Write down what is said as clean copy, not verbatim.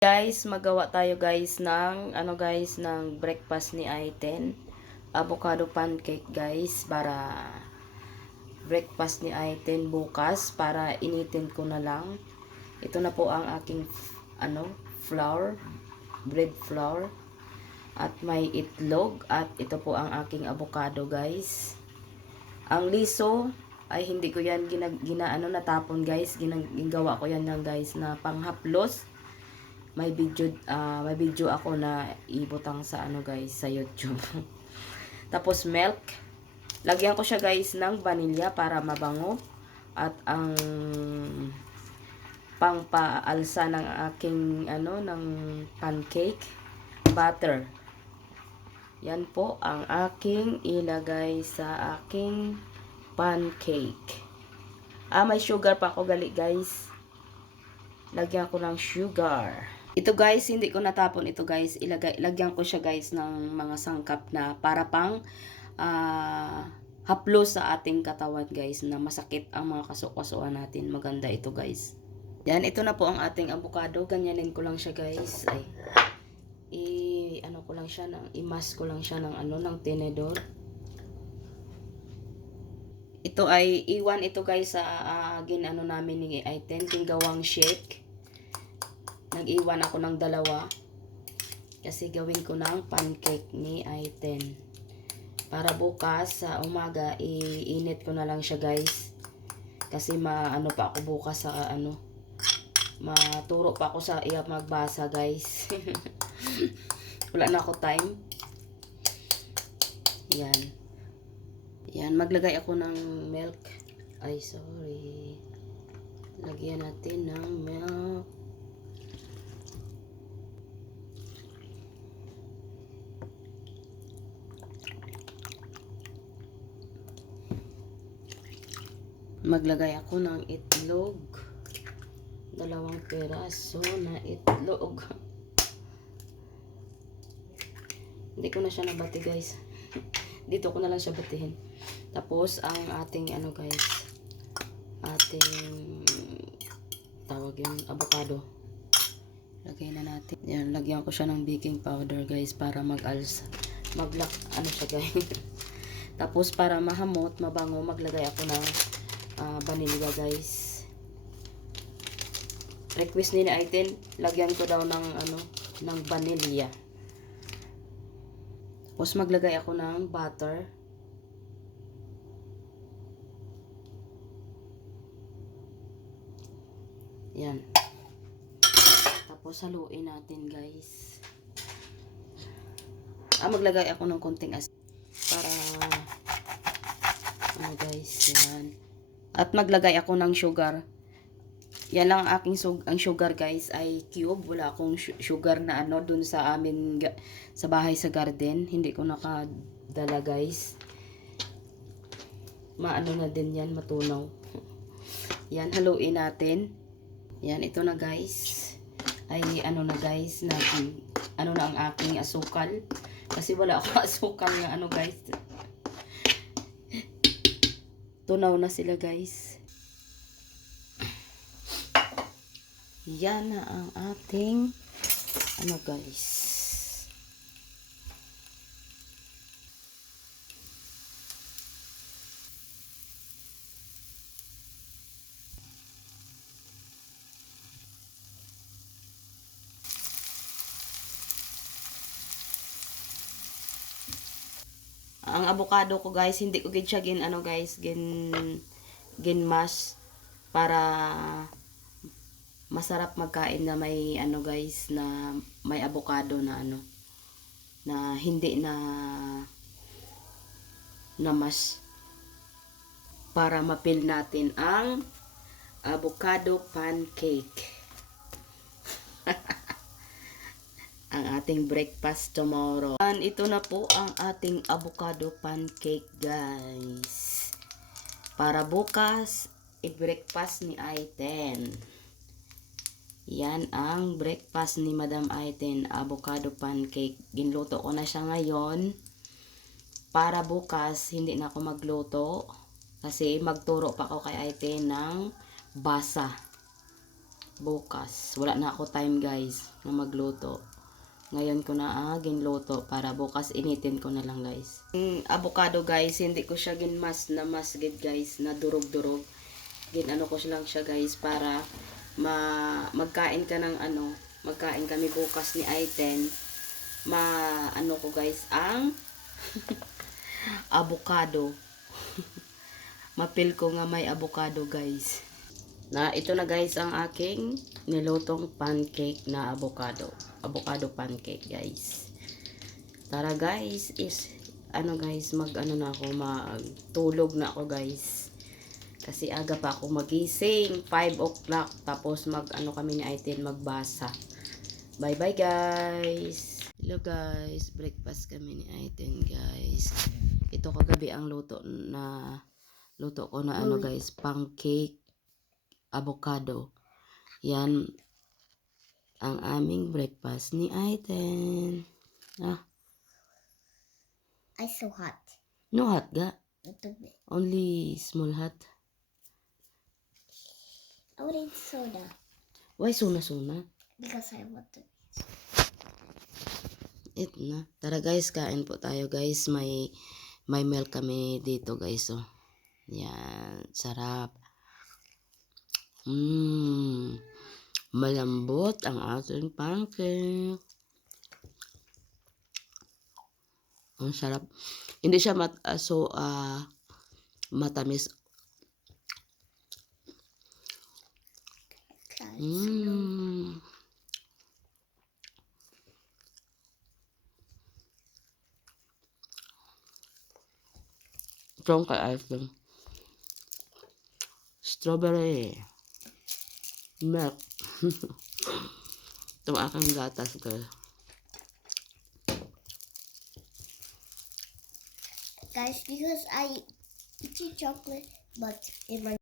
Guys, magawa tayo guys ng ng breakfast ni Aiten. Avocado pancake guys para breakfast ni Aiten bukas para initin ko na lang. Ito na po ang aking flour, bread flour at may itlog at ito po ang aking avocado guys. Ang liso ay hindi ko yan natapon guys. Ginagawa ko yan lang guys na panghaplos. May video ako na ibutang sa guys sa YouTube. Tapos milk. Lagyan ko siya guys ng vanilla para mabango at ang pangpaalsa ng aking ng pancake butter. Yan po ang aking ilagay sa aking pancake. May sugar pa ako gali guys. Lagyan ko ng sugar. Ito guys, hindi ko natapon ito guys. Lagyan ko siya guys ng mga sangkap na para pang haplos sa ating katawan guys na masakit ang mga kasukasuan natin. Maganda ito guys. Yan, ito na po ang ating avocado. Ganyanin ko lang siya guys. I-mash ko lang siya ng tenedor. Ito ay iwan ito guys sa namin ni Aiten, ginagawang shake. Nag-iwan ako ng dalawa kasi gawin ko ng pancake ni Aiten. Para bukas sa umaga iinit ko na lang siya guys. Kasi pa ako bukas sa maturo pa ako sa magbasa guys. Wala na ako time. Yan. Yan, maglagay ako ng milk. Ay, sorry. Lagyan natin ng milk. Maglagay ako ng itlog. 2 peraso na itlog. Hindi ko na siya nabati guys. Dito ko na lang siya batihin. Tapos ang ating guys, ating tawag yung avocado. Lagay na natin. Yan, lagyan ko siya ng baking powder guys para mag-alsa. Siya guys. Tapos para mahamot, mabango, maglagay ako ng vanilla guys. Request ni Aiten, lagyan ko daw ng vanilla. Tapos maglagay ako ng butter. Yan. Tapos haluin natin guys. Maglagay ako ng konting asin para guys, yan. At maglagay ako ng sugar. Yan lang ang sugar guys ay cube. Wala akong sugar na dun sa amin sa bahay sa garden. Hindi ko nakadala guys. Na din yan, matunaw. Yan, haluin natin. Yan, ito na guys. Ay na guys, na ang aking asukal. Kasi wala akong asukal nga guys. Tunaw na sila guys. Yan na ang ating guys. Ang avocado ko guys, hindi ko gid siya mash para masarap magkain na may guys na may avocado na na hindi na mash para mapil natin ang avocado pancake. Ang ating breakfast tomorrow. And ito na po ang ating avocado pancake guys. Para bukas, i-breakfast ni Aiten. Yan ang breakfast ni Madam Aiten, avocado pancake. Ginluto ko na siya ngayon. Para bukas, hindi na ako magluto. Kasi magturo pa ako kay Aiten ng basa. bukas. Wala na ako time guys na magluto. Ngayon ko na ginluto para bukas initin ko na lang guys. Yung avocado guys, hindi ko siya ginmas na masgid guys, na durog-durog. Ginano ko lang siya guys para magkain ka ng magkain kami bukas ni Aiten. Ko guys ang avocado. Mapil ko nga may avocado guys. Ito na guys ang aking nilutong pancake na avocado. Avocado pancake guys. Tara guys, na ako, magtulog na ako guys. Kasi aga pa ako magising, 5 o'clock. Tapos kami ni Aiten magbasa. Bye bye guys. Hello guys, breakfast kami ni Aiten guys. Ito kagabi ang luto ko na guys, pancake avocado. Yan ang aming breakfast ni Aiten. I so hot. No hot ga. Little bit. Only small hot. I would eat soda Why suna-suna? because I want to. It na. Tara guys, kain po tayo guys. May milk kami dito guys. Oh. Yan. Sarap. Malambot ang ating pancake. Ang sarap. Hindi siya matamis. Itong kay ice strawberry milk. Itong aking gatas guys. Guys, because I eat chocolate, but in my